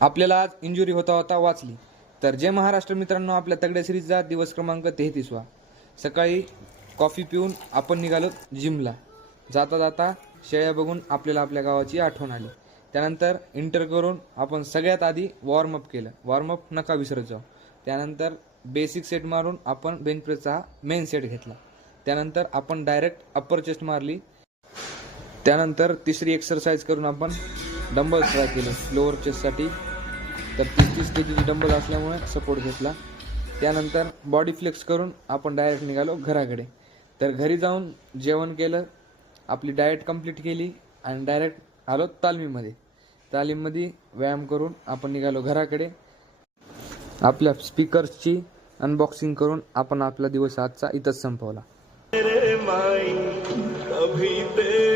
आपल्याला आज इंजुरी होता होता वाचली. तर जय महाराष्ट्र मित्रांनो, आपल्या तगड्या सिरीजचा दिवस क्रमांक 33वा. सकाळी कॉफी पिऊन आपण निघालो जिमला. जाता जाता शेळ्या बघून आपल्याला आपल्या गावाची आठवण आली. त्यानंतर इंटर करून आपण सगळ्यात आधी वॉर्मअप केलं. वॉर्मअप नका विसरत जाऊ. त्यानंतर बेसिक सेट मारून आपण बेंच प्रेसचा मेन सेट घेतला. त्यानंतर आपण डायरेक्ट अप्पर चेस्ट मारली. त्यानंतर तिसरी एक्सरसाइज करून आपण डंबल ट्राय केले लोअर चेस्टसाठी. तर 30 kg डंबल असल्यामुळे सपोर्ट घेतला. त्यानंतर बॉडी फ्लेक्स करून आपण डायरेक्ट निघालो घराकडे. तर घरी जाऊन जेवण केलं, आपली डाएट कंप्लीट केली आणि डायरेक्ट आलो तालमीमध्ये. तालीममध्ये व्यायाम करून आपण निघालो घराकडे. आपल्या स्पीकर्सची अनबॉक्सिंग करून आपण आपला दिवस आजचा इथंच संपवला. तेरे माई कभी तेरे